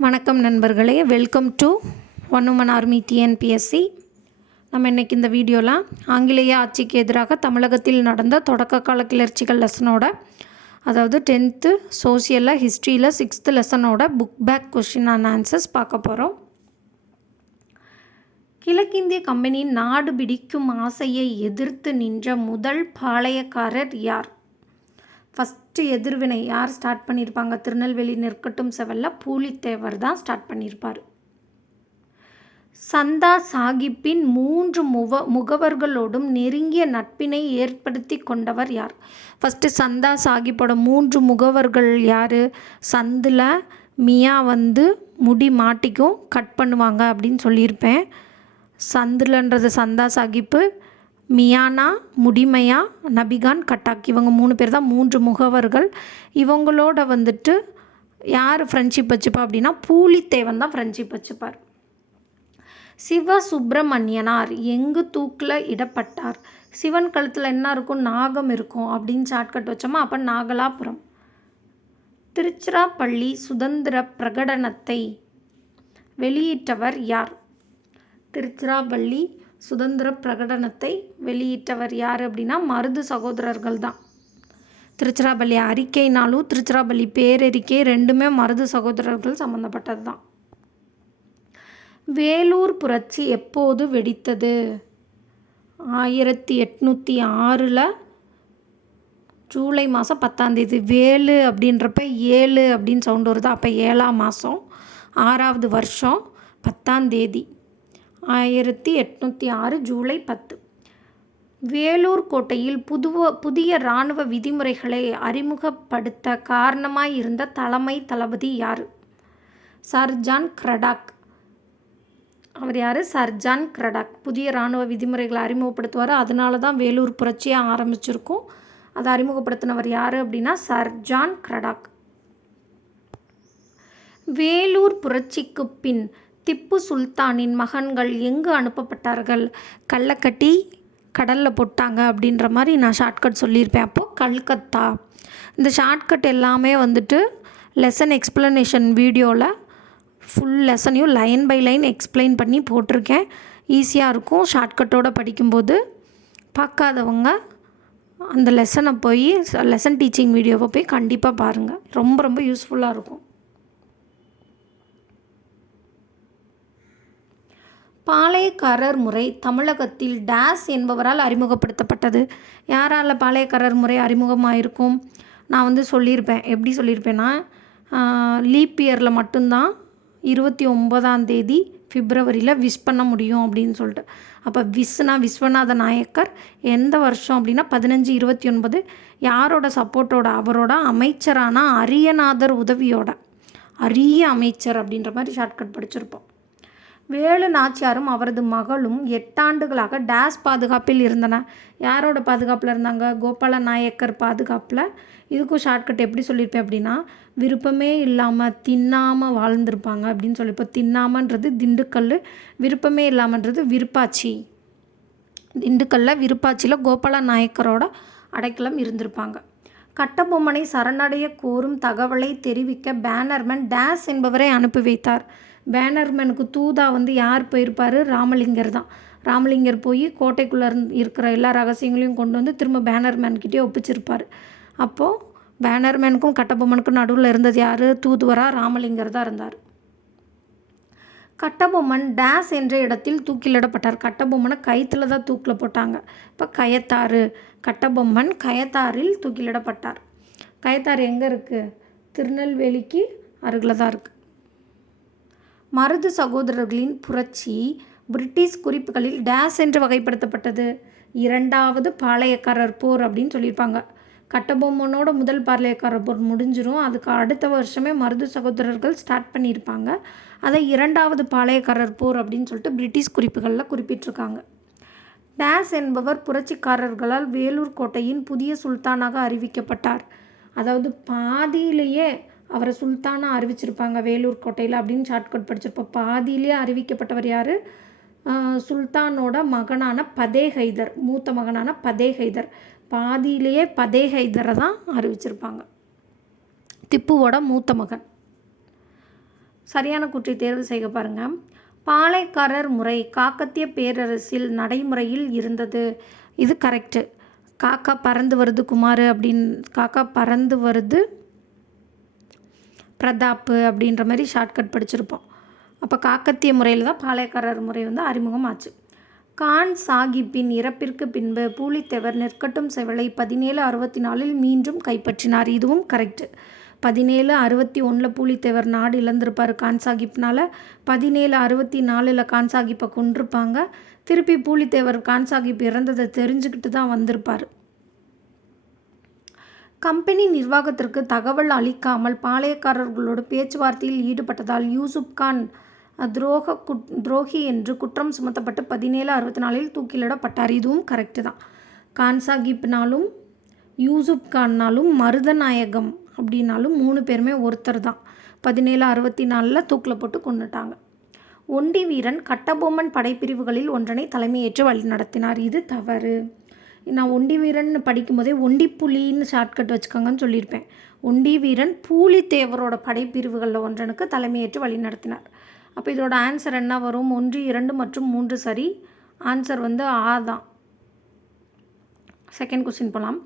வணக்கம் நண்பர்களே. Welcome to one woman army TNPSC நம்ம இன்றைக்கி இந்த வீடியோவில் ஆங்கிலேய ஆட்சிக்கு எதிராக தமிழகத்தில் நடந்த தொடக்க கால கிளர்ச்சிகள் லெசனோட அதாவது டென்த்து சோசியலில் ஹிஸ்ட்ரியில் sixth லெசனோட book back question and answers பார்க்க போகிறோம் கிழக்கிந்திய கம்பெனியின் நாடு பிடிக்கும் ஆசையை எதிர்த்து நின்ற முதல் பாளையக்காரர் யார்? ஃபஸ்ட்டு எதிர்வினை யார் ஸ்டார்ட் பண்ணியிருப்பாங்க திருநெல்வேலி நெற்கட்டும் செவல்ல பூலித்தேவர் தான் ஸ்டார்ட் பண்ணியிருப்பார் சந்தா சாகிப்பின் மூன்று முக முகவர்களோடும் நெருங்கிய நட்பினை ஏற்படுத்தி கொண்டவர் யார்? ஃபஸ்ட்டு சந்தா சாகிப்போட மூன்று முகவர்கள் யார்? சந்தில் மியா வந்து முடி மாட்டிக்கும் கட் பண்ணுவாங்க அப்படின்னு சொல்லியிருப்பேன். சந்துலன்றது சந்தா சாகிப்பு மியானா முடிமையா நபிகான் கட்டாக். இவங்க மூணு பேர் தான் மூன்று முகவர்கள். இவங்களோட வந்துட்டு யார் ஃப்ரெண்ட்ஷிப் வச்சுப்பா அப்படின்னா பூலித்தேவன் தான் ஃப்ரெண்ட்ஷிப் வச்சுப்பார். சிவ சுப்பிரமணியனார் எங்கு தூக்கில் இடப்பட்டார்? சிவன் கழுத்தில் என்ன இருக்கும்? நாகம் இருக்கும் அப்படின்னு ஷார்ட்கட் வச்சோமா? அப்போ நாகலாபுரம். திருச்சிராப்பள்ளி சுதந்திர பிரகடனத்தை வெளியிட்டவர் யார்? திருச்சிராப்பள்ளி சுதந்திர பிரகடனத்தை வெளியிட்டவர் யார் அப்படின்னா மருது சகோதரர்கள் தான் திருச்சிராப்பள்ளி அறிக்கைனாலும் திருச்சிராப்பள்ளி பேரறிக்கை ரெண்டுமே மருது சகோதரர்கள் சம்மந்தப்பட்டது தான் வேலூர் புரட்சி எப்போது வெடித்தது? ஆயிரத்தி எட்நூற்றி ஆறில் ஜூலை மாதம் பத்தாந்தேதி வேலு அப்படின்றப்ப ஏழு அப்படின்னு சவுண்ட் வருது? அப்போ ஏழாம் மாதம் ஆறாவது வருஷம் பத்தாந்தேதி ஆயிரத்தி எட்நூற்றி ஆறு ஜூலை பத்து. வேலூர் கோட்டையில் புதுவ புதிய இராணுவ விதிமுறைகளை அறிமுகப்படுத்த காரணமாக இருந்த தலைமை தளபதி யார்? Sir John Craddock. அவர் யார்? Sir John Craddock. புதிய இராணுவ விதிமுறைகளை அறிமுகப்படுத்துவார். அதனால தான் வேலூர் புரட்சியை ஆரம்பிச்சிருக்கோம். அதை அறிமுகப்படுத்தினவர் யார் அப்படின்னா சர்ஜான் கிரடாக். வேலூர் புரட்சிக்கு பின் திப்பு சுல்தானின் மகன்கள் எங்கு அனுப்பப்பட்டார்கள்? கள்ளக்கட்டி கடலில் போட்டாங்க அப்படின்ற மாதிரி நான் ஷார்ட்கட் சொல்லியிருப்பேன். அப்போது கல்கத்தா. இந்த ஷார்ட்கட் எல்லாமே வந்துட்டு லெசன் எக்ஸ்ப்ளனேஷன் வீடியோவில் ஃபுல் லெசனையும் லைன் பை லைன் எக்ஸ்பிளைன் பண்ணி போட்டிருக்கேன். ஈஸியாக இருக்கும் ஷார்ட்கட்டோடு படிக்கும்போது. பார்க்காதவங்க அந்த லெசனை போய் லெசன் டீச்சிங் வீடியோவை போய் கண்டிப்பாக பாருங்கள் ரொம்ப ரொம்ப யூஸ்ஃபுல்லாக இருக்கும். பாளையக்காரர் முறை தமிழகத்தில் டேஸ் என்பவரால் அறிமுகப்படுத்தப்பட்டது. யாரால் பாளையக்காரர் முறை அறிமுகமாக இருக்கும் நான் வந்து சொல்லியிருப்பேன். எப்படி சொல்லியிருப்பேன்னா லீப் இயரில் மட்டும்தான் இருபத்தி ஒன்பதாம் தேதி பிப்ரவரியில் விஷ் பண்ண முடியும் அப்படின்னு சொல்லிட்டு. அப்போ விஸ்னா விஸ்வநாத நாயக்கர் எந்த வருஷம் அப்படின்னா பதினஞ்சு இருபத்தி ஒன்பது யாரோட சப்போர்ட்டோட? அவரோட அமைச்சரான அரியநாதர் உதவியோட. அரிய அமைச்சர் அப்படின்ற மாதிரி ஷார்ட்கட் படிச்சிருப்போம். வேலு நாச்சியாரும் அவரது மகளும் எட்டாண்டுகளாக டேஸ் பாதுகாப்பில் இருந்தன. யாரோட பாதுகாப்பில் இருந்தாங்க? கோபால நாயக்கர் பாதுகாப்பில். இதுக்கும் ஷார்ட்கட் எப்படி சொல்லியிருப்பேன் அப்படின்னா விருப்பமே இல்லாமல் தின்னாமல் வாழ்ந்திருப்பாங்க அப்படின்னு சொல்லி இப்போ தின்னாமன்றது திண்டுக்கல் விருப்பமே இல்லாமன்றது விருப்பாச்சி. திண்டுக்கல்லில் விருப்பாச்சியில் கோபால நாயக்கரோட அடைக்கலம் இருந்திருப்பாங்க. கட்டபொம்மனை சரணடைய கோரும் தகவலை தெரிவிக்க பேனர்மேன் டேஸ் என்பவரை அனுப்பி வைத்தார். பேனர்மேனுக்கு தூதா வந்து யார் போயிருப்பார்? ராமலிங்கர் தான். ராமலிங்கர் போய் கோட்டைக்குள்ளே இருக்கிற எல்லா ரகசியங்களையும் கொண்டு வந்து திரும்ப பேனர்மேன்கிட்டே ஒப்பிச்சிருப்பார். அப்போது பேனர்மேனுக்கும் கட்டபொம்மனுக்கும் நடுவில் இருந்தது யார்? தூதுவராக ராமலிங்கர் தான் இருந்தார். கட்டபொம்மன் டேஸ் என்ற இடத்தில் தூக்கிலிடப்பட்டார். கட்டபொம்மனை கயிற்றுல தான் தூக்கில் போட்டாங்க. இப்போ கயத்தாறு. கட்டபொம்மன் கயத்தாறில் தூக்கிலிடப்பட்டார். கயத்தாறு எங்கே இருக்குது திருநெல்வேலிக்கு அருகில் தான் இருக்குது மருது சகோதரர்களின் புரட்சி பிரிட்டிஷ் குறிப்புகளில் டேஸ் என்று வகைப்படுத்தப்பட்டது. இரண்டாவது பாளையக்காரர் போர் அப்படின்னு சொல்லியிருப்பாங்க. கட்டபொம்மனோட முதல் பாளையக்காரர் போர் முடிஞ்சிரும். அதுக்கு அடுத்த வருஷமே மருது சகோதரர்கள் ஸ்டார்ட் பண்ணியிருப்பாங்க. அதை இரண்டாவது பாளையக்காரர் போர் அப்படின்னு சொல்லிட்டு பிரிட்டிஷ் குறிப்புகளில் குறிப்பிட்டிருக்காங்க. டேஸ் என்பவர் புரட்சிக்காரர்களால் வேலூர் கோட்டையின் புதிய சுல்தானாக அறிவிக்கப்பட்டார். அதாவது பாதியிலேயே அவரை சுல்தானாக அறிவிச்சிருப்பாங்க வேலூர் கோட்டையில் அப்படின்னு ஷார்ட்கட் படிச்சிருப்போம். பாதியிலேயே அறிவிக்கப்பட்டவர் யார்? சுல்தானோட மகனான பதே ஹைதர் மூத்த மகனான பதே ஹைதர். பாதியிலேயே பதே ஹைதரை தான் அறிவிச்சிருப்பாங்க. திப்புவோட மூத்த மகன். சரியான குற்றி தேர்வு செய்ய பாருங்கள் பாளையக்காரர் முறை காக்கத்திய பேரரசில் நடைமுறையில் இருந்தது. இது கரெக்டு காக்கா பறந்து வருது குமார் அப்படின்னு காக்கா பறந்து வருது பிரதாப்பு அப்படின்ற மாதிரி ஷார்ட்கட் படிச்சிருப்போம். அப்போ காக்கத்திய முறையில் தான் பாளையக்காரர் முறை வந்து அறிமுகமாச்சு. கான் சாகிப்பின் இறப்பிற்கு பின்பு பூலித்தேவர் நெற்கட்டும் செவலை பதினேழு அறுபத்தி நாலில் மீண்டும் கைப்பற்றினார். இதுவும் கரெக்டு பதினேழு அறுபத்தி ஒன்றில் பூலித்தேவர் நாடு இழந்திருப்பார் கான் சாகிப்னால். பதினேழு அறுபத்தி நாலில் கான் சாஹிப்பை கொண்டிருப்பாங்க திருப்பி பூலித்தேவர் கான்சாகிப் இறந்ததை தெரிஞ்சுக்கிட்டு தான் வந்திருப்பார். கம்பெனி நிர்வாகத்திற்கு தகவல் அளிக்காமல் பாளையக்காரர்களோடு பேச்சுவார்த்தையில் ஈடுபட்டதால் யூசுப் கான் துரோக குட் துரோகி என்று குற்றம் சுமத்தப்பட்டு பதினேழு அறுபத்தி நாலில் தூக்கிலிடப்பட்டார். இதுவும் கரெக்டு தான். கான் சாஹிப்னாலும் யூசுப் கான்னாலும் மருதநாயகம் அப்படின்னாலும் மூணு பேருமே ஒருத்தர் தான். பதினேழு அறுபத்தி நாலில் தூக்கில் போட்டு கொண்டுட்டாங்க ஒண்டி வீரன் கட்டபொம்மன் படைப்பிரிவுகளில் ஒன்றனை தலைமையேற்று வழி நடத்தினார் இது தவறு. நான் ஒண்டி வீரன் படிக்கும்போதே ஒண்டி புலின்னு ஷார்ட்கட் வச்சுக்கோங்கன்னு சொல்லியிருப்பேன். ஒண்டி வீரன் பூலித்தேவரோட படைப்பிரிவுகளில் ஒன்றனுக்கு தலைமையேற்று வழி நடத்தினார் அப்போ இதோட ஆன்சர் என்ன வரும்? ஒன்று இரண்டு மற்றும் மூன்று சரி? ஆன்சர் வந்து ஆ தான். செகண்ட் கொஸ்டின் போகலாம்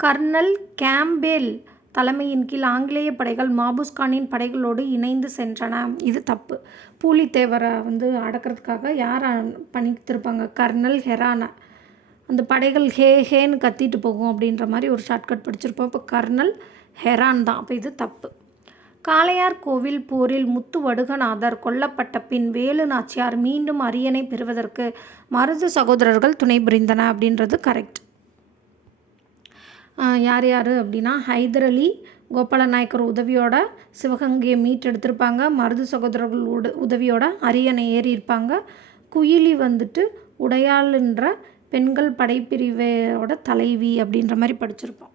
கர்னல் கேம்பேல் தலைமையின் கீழ் ஆங்கிலேய படைகள் மாபுஸ்கானின் படைகளோடு இணைந்து சென்றன. இது தப்பு. பூலித்தேவரை வந்து அடக்கிறதுக்காக யார் பண்ணித்திருப்பாங்க கர்னல் ஹெரானை. அந்த படைகள் ஹே ஹேன்னு கத்திட்டு போகும் அப்படின்ற மாதிரி ஒரு ஷார்ட்கட் படிச்சிருப்போம். இப்போ கர்னல் ஹெரான் தான். அப்போ இது தப்பு. காளையார் கோவில் போரில் முத்து வடுகநாதர் கொல்லப்பட்ட பின் வேலு நாச்சியார் மீண்டும் அரியணை பெறுவதற்கு மருது சகோதரர்கள் துணை புரிந்தன அப்படின்றது கரெக்ட் யார் யார் அப்படின்னா ஹைதர் அலி கோபால நாயக்கர் உதவியோட சிவகங்கையை மீட்டெடுத்திருப்பாங்க. மருது சகோதரர்கள் உட உதவியோட அரியணை ஏறி இருப்பாங்க குயிலி வந்துட்டு உடையாளுன்ற பெண்கள் படைப்பிரிவோட தலைவி அப்படின்ற மாதிரி படிச்சிருப்போம்.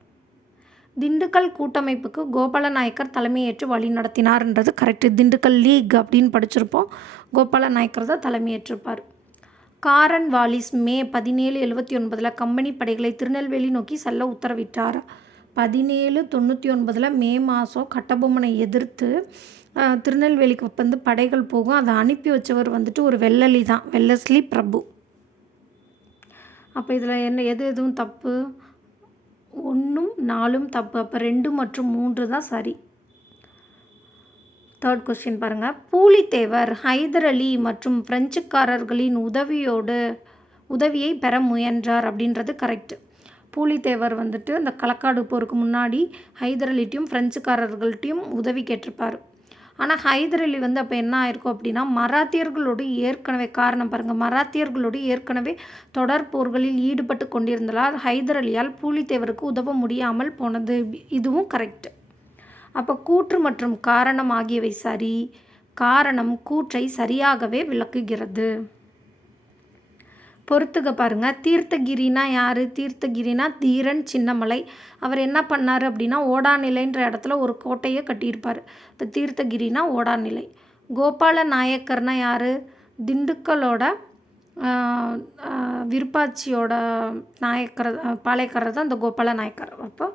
திண்டுக்கல் கூட்டமைப்புக்கு கோபால நாயக்கர் தலைமையேற்று வழி நடத்தினார்ன்றது கரெக்டு திண்டுக்கல் லீக் அப்படின்னு படிச்சிருப்போம். கோபால நாயக்கர் தான் தலைமையேற்றிருப்பார். காரன் வாலிஸ் மே பதினேழு எழுபத்தி ஒன்பதில் கம்பெனி படைகளை திருநெல்வேலி நோக்கி செல்ல உத்தரவிட்டார். பதினேழு தொண்ணூற்றி ஒன்பதில் மே மாதம் கட்டபொம்மனை எதிர்த்து திருநெல்வேலிக்கு வந்து படைகள் போகும். அதை அனுப்பி வச்சவர் வந்துட்டு ஒரு வெள்ளலி தான். வெள்ளஸ்லி பிரபு. அப்போ இதில் என்ன எது எதுவும் தப்பு? ஒன்றும் நாலும் தப்பு. அப்போ ரெண்டு மற்றும் மூன்று தான் சரி. தேர்ட் கொஸ்டின் பாருங்கள் பூலித்தேவர் ஹைதர் அலி மற்றும் பிரெஞ்சுக்காரர்களின் உதவியோடு உதவியை பெற முயன்றார் அப்படின்றது கரெக்டு பூலித்தேவர் வந்துட்டு அந்த களக்காடு போருக்கு முன்னாடி ஹைதர் அலிட்டையும் ஃப்ரெஞ்சுக்காரர்கள்ட்டையும் உதவி கேட்டிருப்பார். ஆனால் ஹைதர் அலி வந்து அப்போ என்ன ஆயிருக்கும் அப்படின்னா மராத்தியர்களோடு ஏற்கனவே காரணம் பாருங்கள் மராத்தியர்களோடு ஏற்கனவே தொடர் போர்களில் ஈடுபட்டு கொண்டிருந்ததால் ஹைதர் அலியால் பூலித்தேவருக்கு உதவ முடியாமல் போனது. இதுவும் கரெக்ட் அப்போ கூற்று மற்றும் காரணம் ஆகியவை சரி. காரணம் கூற்றை சரியாகவே விளக்குகிறது. பொறுத்துக்க பாருங்கள் தீர்த்தகிரினா யார்? தீர்த்தகிரினா தீரன் சின்னமலை. அவர் என்ன பண்ணார் அப்படின்னா ஓடாநிலைன்ற இடத்துல ஒரு கோட்டையை கட்டியிருப்பார். இப்போ தீர்த்தகிரினா ஓடாநிலை. கோபால நாயக்கர்னா யார்? திண்டுக்கலோட விருப்பாட்சியோட நாயக்கர் பாளையக்காரர் தான் இந்த கோபால நாயக்கர். அப்போ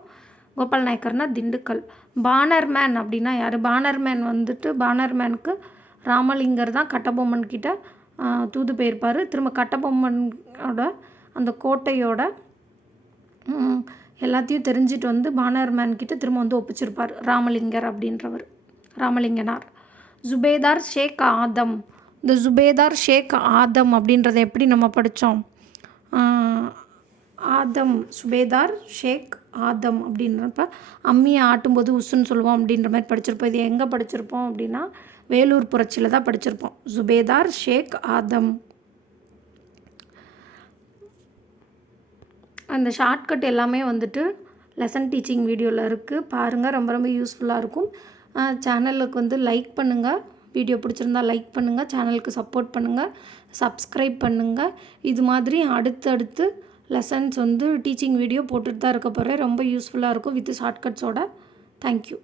கோபால் நாயக்கர்னா திண்டுக்கல். பானர்மேன் அப்படின்னா யார்? பானர்மேன் வந்துட்டு பானர்மேனுக்கு ராமலிங்கர் தான் கட்டபொம்மன் கிட்ட தூது போயிருப்பார். திரும்ப கட்டபொம்மனோட அந்த கோட்டையோட எல்லாத்தையும் தெரிஞ்சுட்டு வந்து பானர்மேன் கிட்ட திரும்ப வந்து ஒப்பிச்சிருப்பார். ராமலிங்கர் அப்படின்றவர் ராமலிங்கனார். ஜுபேதார் ஷேக் ஆதம். இந்த ஜுபேதார் ஷேக் ஆதம் அப்படின்றத எப்படி நம்ம படித்தோம் ஆதம் சுபேதார் ஷேக் ஆதம் அப்படின்றப்ப அம்மியை ஆட்டும்போது உசுன்னு சொல்லுவோம் அப்படின்ற மாதிரி படிச்சிருப்போம். இது எங்கே படிச்சிருப்போம் அப்படின்னா வேலூர் புரட்சியில் தான் படிச்சிருப்போம். ஜுபேதார் ஷேக் ஆதம். அந்த ஷார்ட்கட் எல்லாமே வந்துட்டு லெசன் டீச்சிங் வீடியோவில் இருக்குது பாருங்கள் ரொம்ப ரொம்ப யூஸ்ஃபுல்லாக இருக்கும். சேனலுக்கு வந்து லைக் பண்ணுங்கள் வீடியோ பிடிச்சிருந்தா லைக் பண்ணுங்கள் சேனலுக்கு சப்போர்ட் பண்ணுங்கள் சப்ஸ்கிரைப் பண்ணுங்கள் இது மாதிரி அடுத்தடுத்து லெசன்ஸ் வந்து டீச்சிங் வீடியோ போட்டுட்டு தான் இருக்க போகிறேன் ரொம்ப யூஸ்ஃபுல்லாக இருக்கும் வித் ஷார்ட்கட்ஸோட தேங்க்யூ